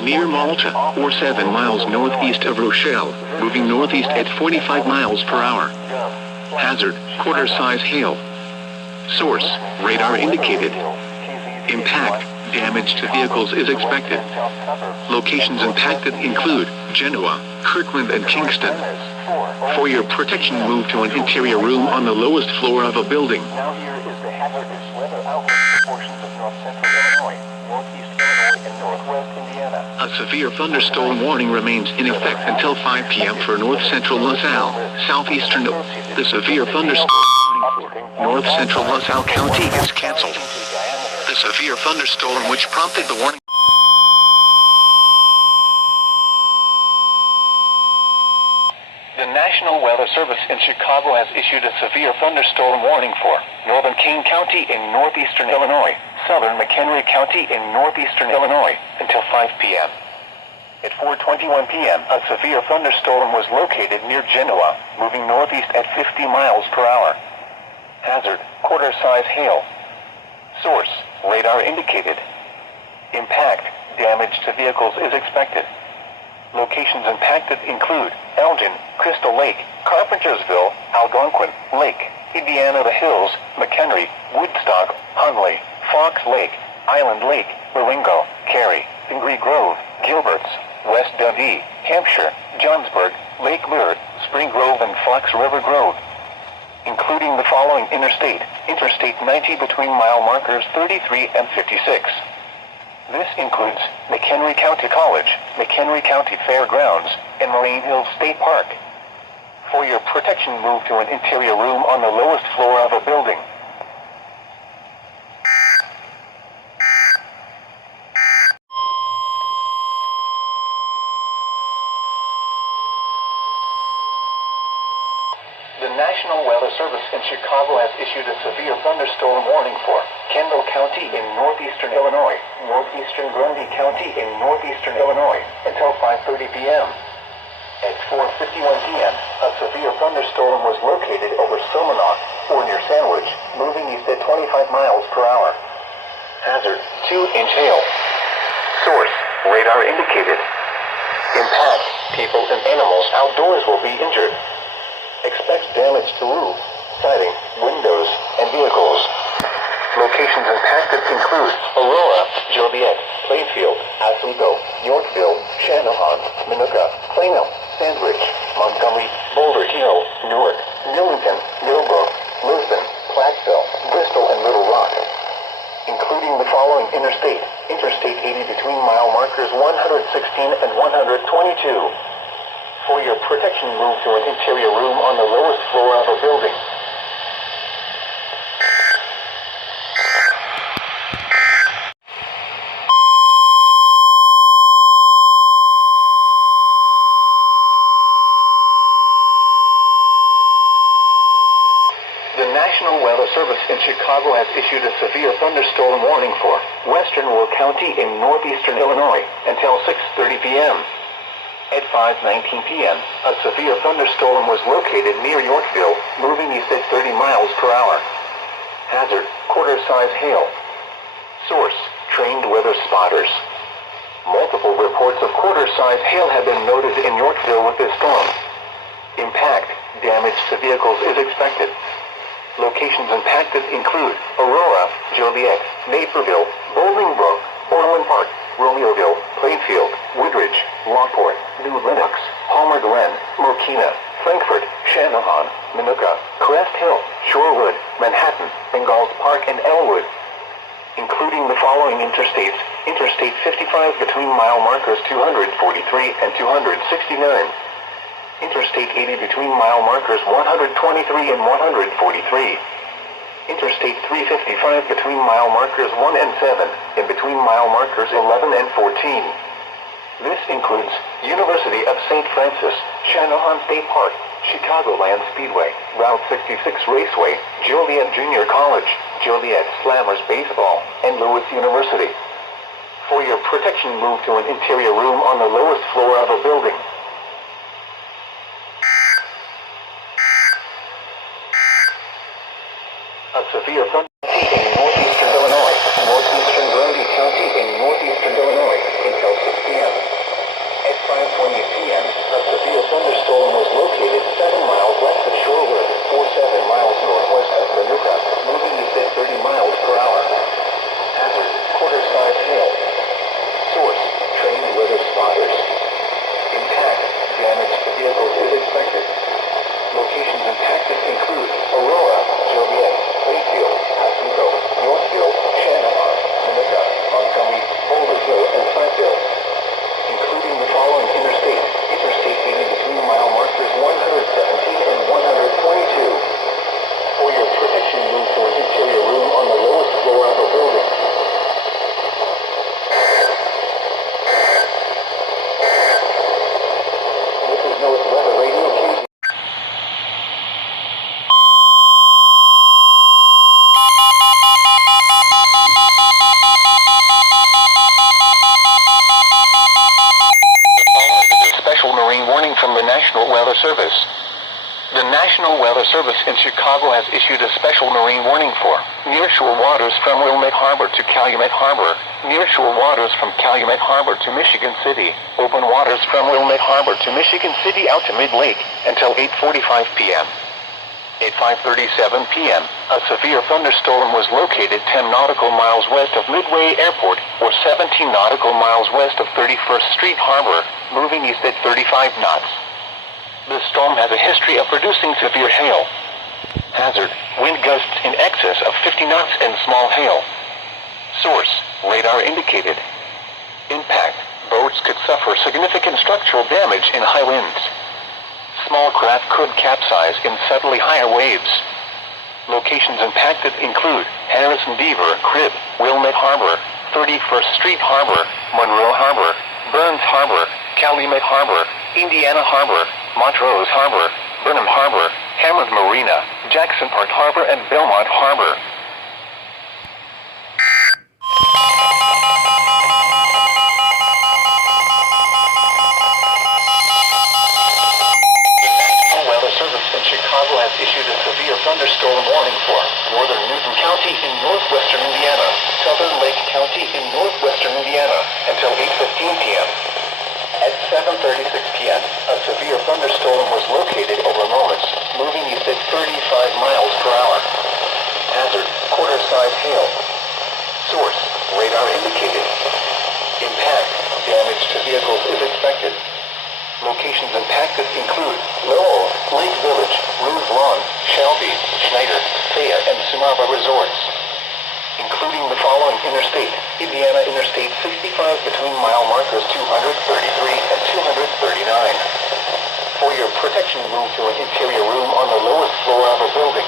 near Malta, or 7 miles northeast of Rochelle, moving northeast at 45 miles per hour. Hazard, quarter-size hail. Source, radar indicated. Impact, damage to vehicles is expected. Locations impacted include Genoa, Kirkland and Kingston. For your protection, move to an interior room on the lowest floor of a building. Now here is the hazardous weather outlook for portions of north-central Illinois, northeast Illinois, and northwest Indiana. A severe thunderstorm warning remains in effect until 5 p.m. for north-central LaSalle, southeastern. The severe thunderstorm warning for north-central LaSalle County is canceled. The severe thunderstorm which prompted the warning. The National Weather Service in Chicago has issued a severe thunderstorm warning for northern Kane County in northeastern Illinois, southern McHenry County in northeastern Illinois, until 5 p.m. At 4:21 p.m., a severe thunderstorm was located near Genoa, moving northeast at 50 miles per hour. Hazard, quarter-size hail. Source, radar indicated. Impact, damage to vehicles is expected. Locations impacted include Elgin, Crystal Lake, Carpentersville, Algonquin, Lake, Indiana The Hills, McHenry, Woodstock, Hunley, Fox Lake, Island Lake, Marengo, Cary, Pingree Grove, Gilberts, West Dundee, Hampshire, Johnsburg, Lake Lure, Spring Grove and Fox River Grove, including the following interstate: Interstate 90 between mile markers 33 and 56. This includes McHenry County College, McHenry County Fairgrounds, and Moraine Hills State Park. For your protection, move to an interior room on the lowest floor of a building. The National Weather Service in Chicago has issued a severe thunderstorm warning for Kendall County in northeastern Illinois, northeastern Grundy County in northeastern Illinois, until 5:30 p.m. At 4:51 p.m., a severe thunderstorm was located over Somernock, or near Sandwich, moving east at 25 miles per hour. Hazard, 2-inch hail. Source, radar indicated. Impact, people and animals outdoors will be injured. Expects damage to roof, siding, windows, and vehicles. Locations impacted include Aurora, Joliet, Plainfield, Oswego, Yorkville, Channahon, Minooka, Plano, Sandwich, Montgomery, Boulder Hill, Newark, Millington, Millbrook, Lisbon, Platteville, Bristol, and Little Rock, including the following interstate: Interstate 80 between mile markers 116 and 122. For your protection, move to an interior room on the lowest floor of a building. The National Weather Service in Chicago has issued a severe thunderstorm warning for western Will County in northeastern Illinois until 6:30 p.m. At 5:19 p.m., a severe thunderstorm was located near Yorkville, moving east at 30 miles per hour. Hazard, quarter-size hail. Source, trained weather spotters. Multiple reports of quarter-size hail have been noted in Yorkville with this storm. Impact, damage to vehicles is expected. Locations impacted include Aurora, Joliet, Naperville, Bolingbrook, Orland Park, Romeoville, Plainfield, Woodridge, Lockport, New Lenox, Palmer Glen, Mokina, Frankfort, Channahon, Minooka, Crest Hill, Shorewood, Manhattan, Ingalls Park, and Elwood, including the following interstates: Interstate 55 between mile markers 243 and 269, Interstate 80 between mile markers 123 and 143, Interstate 355 between mile markers 1 and 7, and between mile markers 11 and 14. This includes University of St. Francis, Channahon State Park, Chicagoland Speedway, Route 66 Raceway, Joliet Junior College, Joliet Slammers Baseball, and Lewis University. For your protection, move to an interior room on the lowest floor of a building. A severe thunderstorm in northeastern Illinois, northeastern Grundy County in northeastern Illinois until 6 p.m. A severe thunderstorm was located 7 miles west of Shorewood, 47 miles northwest of Manuka, moving east at 30 miles per hour. Hazard, quarter-size hail. Source, trained weather spotters. Impact, damage to vehicles is expected. Locations impacted include Aurora, Joliet, Wakefield, Oswego, Northfield, Shanahan, Manuka, Montgomery, Boulder Hill, and Platteville. Including the following interstates. Interstate 80 between mile markers 117 and 122. For your protection, move to an interior room on the lowest floor of a building. This is North Weather Radio Q. Special marine warning from the National Weather Service. The National Weather Service in Chicago has issued a special marine warning for nearshore waters from Wilmette Harbor to Calumet Harbor, nearshore waters from Calumet Harbor to Michigan City, open waters from Wilmette Harbor to Michigan City out to Mid-Lake until 8:45 p.m. At 5:37 p.m., a severe thunderstorm was located 10 nautical miles west of Midway Airport, or 17 nautical miles west of 31st Street Harbor, moving east at 35 knots. The storm has a history of producing severe hail. Hazard, wind gusts in excess of 50 knots and small hail. Source, radar indicated. Impact, boats could suffer significant structural damage in high winds. Small craft could capsize in suddenly higher waves. Locations impacted include Harrison Beaver Crib, Wilmette Harbor, 31st Street Harbor, Monroe Harbor, Burns Harbor, Calumet Harbor, Indiana Harbor, Montrose Harbor, Burnham Harbor, Hammond Marina, Jackson Park Harbor, and Belmont Harbor. Chicago has issued a severe thunderstorm warning for northern Newton County in northwestern Indiana, southern Lake County in northwestern Indiana until 8:15 p.m. At 7:36 p.m., a severe thunderstorm was located over Lawrence, moving east at 35 miles per hour. Hazard, quarter-size hail. Source, radar indicated. Impact, damage to vehicles is expected. Locations impacted include Lowell, Lake Village, Ruth Lawn, Shelby, Schneider, Fayette, and Sunava Resorts. Including the following interstate: Indiana Interstate 65 between mile markers 233 and 239. For your protection, move to an interior room on the lowest floor of a building.